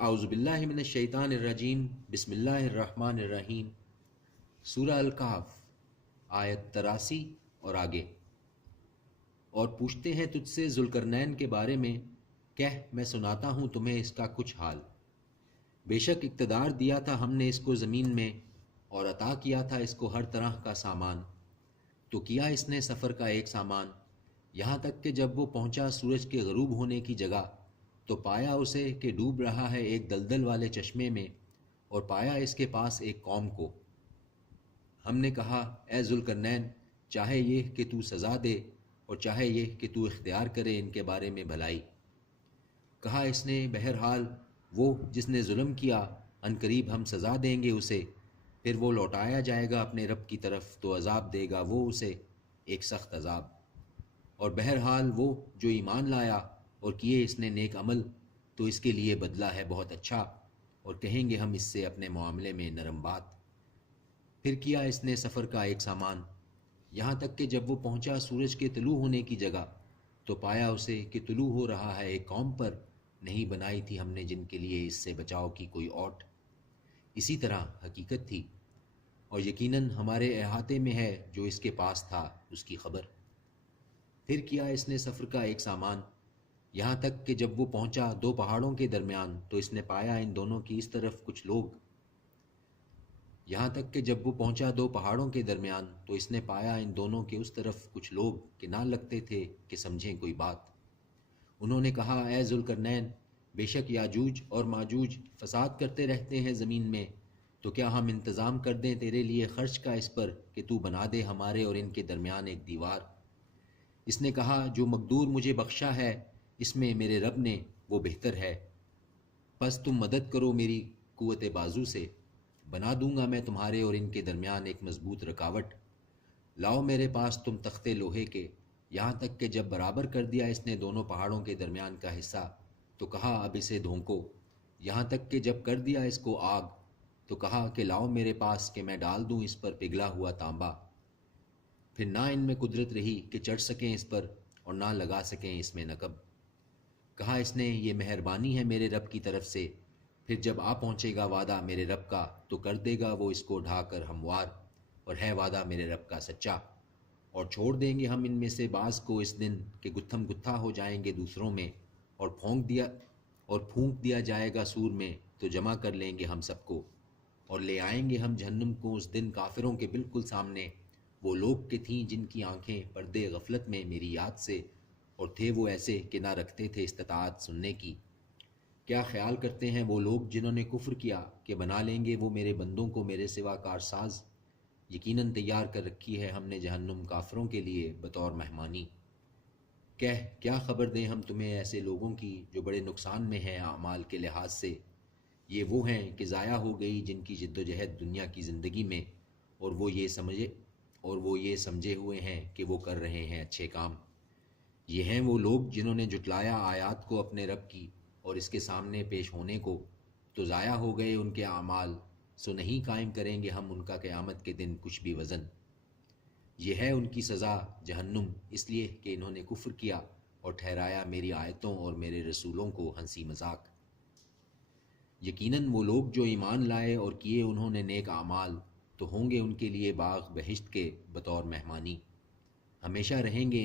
اعوذ باللہ من الشیطان الرجیم، بسم اللہ الرحمن الرحیم۔ سورہ الکہف، آیت 83 اور آگے۔ اور پوچھتے ہیں تجھ سے ذوالقرنین کے بارے میں، کہہ میں سناتا ہوں تمہیں اس کا کچھ حال۔ بے شک اقتدار دیا تھا ہم نے اس کو زمین میں، اور عطا کیا تھا اس کو ہر طرح کا سامان۔ تو کیا اس نے سفر کا ایک سامان، یہاں تک کہ جب وہ پہنچا سورج کے غروب ہونے کی جگہ، تو پایا اسے کہ ڈوب رہا ہے ایک دلدل والے چشمے میں، اور پایا اس کے پاس ایک قوم کو۔ ہم نے کہا اے ذوالقرنین، چاہے یہ کہ تو سزا دے اور چاہے یہ کہ تو اختیار کرے ان کے بارے میں بھلائی۔ کہا اس نے بہرحال وہ جس نے ظلم کیا، عنقریب ہم سزا دیں گے اسے، پھر وہ لوٹایا جائے گا اپنے رب کی طرف تو عذاب دے گا وہ اسے ایک سخت عذاب۔ اور بہرحال وہ جو ایمان لایا اور کیے اس نے نیک عمل، تو اس کے لیے بدلہ ہے بہت اچھا، اور کہیں گے ہم اس سے اپنے معاملے میں نرم بات۔ پھر کیا اس نے سفر کا ایک سامان، یہاں تک کہ جب وہ پہنچا سورج کے طلوع ہونے کی جگہ، تو پایا اسے کہ طلوع ہو رہا ہے ایک قوم پر، نہیں بنائی تھی ہم نے جن کے لیے اس سے بچاؤ کی کوئی اوٹ۔ اسی طرح حقیقت تھی، اور یقیناً ہمارے احاطے میں ہے جو اس کے پاس تھا اس کی خبر۔ پھر کیا اس نے سفر کا ایک سامان، یہاں تک کہ جب وہ پہنچا دو پہاڑوں کے درمیان، تو اس نے پایا ان دونوں کی اس طرف کچھ لوگ۔ یہاں تک کہ جب وہ پہنچا دو پہاڑوں کے درمیان، تو اس نے پایا ان دونوں کے اس طرف کچھ لوگ کہ نہ لگتے تھے کہ سمجھیں کوئی بات۔ انہوں نے کہا اے ذوالقرنین، بے شک یاجوج اور ماجوج فساد کرتے رہتے ہیں زمین میں، تو کیا ہم انتظام کر دیں تیرے لیے خرچ کا اس پر کہ تو بنا دے ہمارے اور ان کے درمیان ایک دیوار۔ اس نے کہا جو مقدور مجھے بخشا ہے اس میں میرے رب نے، وہ بہتر ہے، پس تم مدد کرو میری قوت بازو سے، بنا دوں گا میں تمہارے اور ان کے درمیان ایک مضبوط رکاوٹ۔ لاؤ میرے پاس تم تختے لوہے کے۔ یہاں تک کہ جب برابر کر دیا اس نے دونوں پہاڑوں کے درمیان کا حصہ، تو کہا اب اسے دھونکو۔ یہاں تک کہ جب کر دیا اس کو آگ، تو کہا کہ لاؤ میرے پاس کہ میں ڈال دوں اس پر پگھلا ہوا تانبا۔ پھر نہ ان میں قدرت رہی کہ چڑھ سکیں اس پر، اور نہ لگا سکیں اس میں نقب۔ کہا اس نے یہ مہربانی ہے میرے رب کی طرف سے، پھر جب آ پہنچے گا وعدہ میرے رب کا، تو کر دے گا وہ اس کو ڈھا کر ہموار، اور ہے وعدہ میرے رب کا سچا۔ اور چھوڑ دیں گے ہم ان میں سے بعض کو اس دن کہ گتھم گتھا ہو جائیں گے دوسروں میں، اور پھونک دیا جائے گا سور میں، تو جمع کر لیں گے ہم سب کو۔ اور لے آئیں گے ہم جہنم کو اس دن کافروں کے بالکل سامنے، وہ لوگ کہ تھیں جن کی آنکھیں پردے غفلت میں میری یاد سے، اور تھے وہ ایسے کہ نہ رکھتے تھے استطاعت سننے کی۔ کیا خیال کرتے ہیں وہ لوگ جنہوں نے کفر کیا کہ بنا لیں گے وہ میرے بندوں کو میرے سوا کارساز؟ یقیناً تیار کر رکھی ہے ہم نے جہنم کافروں کے لیے بطور مہمانی۔ کہہ کیا خبر دیں ہم تمہیں ایسے لوگوں کی جو بڑے نقصان میں ہیں اعمال کے لحاظ سے؟ یہ وہ ہیں کہ ضائع ہو گئی جن کی جد و جہد دنیا کی زندگی میں، اور وہ یہ سمجھے ہوئے ہیں کہ وہ کر رہے ہیں اچھے کام۔ یہ ہیں وہ لوگ جنہوں نے جھٹلایا آیات کو اپنے رب کی اور اس کے سامنے پیش ہونے کو، تو ضائع ہو گئے ان کے اعمال، سو نہیں قائم کریں گے ہم ان کا قیامت کے دن کچھ بھی وزن۔ یہ ہے ان کی سزا جہنم، اس لیے کہ انہوں نے کفر کیا اور ٹھہرایا میری آیتوں اور میرے رسولوں کو ہنسی مذاق۔ یقیناً وہ لوگ جو ایمان لائے اور کیے انہوں نے نیک اعمال، تو ہوں گے ان کے لیے باغ بہشت کے بطور مہمانی، ہمیشہ رہیں گے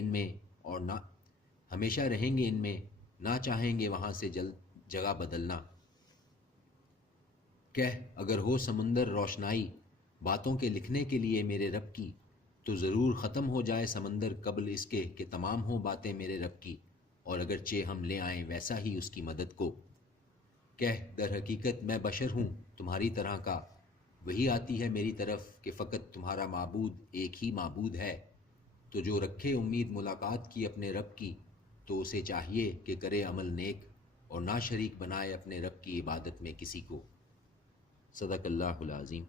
ان میں نہ چاہیں گے وہاں سے جگہ بدلنا۔ کہہ اگر ہو سمندر روشنائی باتوں کے لکھنے کے لیے میرے رب کی، تو ضرور ختم ہو جائے سمندر قبل اس کے کہ تمام ہوں باتیں میرے رب کی، اور اگرچہ ہم لے آئیں ویسا ہی اس کی مدد کو۔ کہہ در حقیقت میں بشر ہوں تمہاری طرح کا، وہی آتی ہے میری طرف کہ فقط تمہارا معبود ایک ہی معبود ہے، تو جو رکھے امید ملاقات کی اپنے رب کی، تو اسے چاہیے کہ کرے عمل نیک اور نہ شریک بنائے اپنے رب کی عبادت میں کسی کو۔ صدق اللہ العظیم۔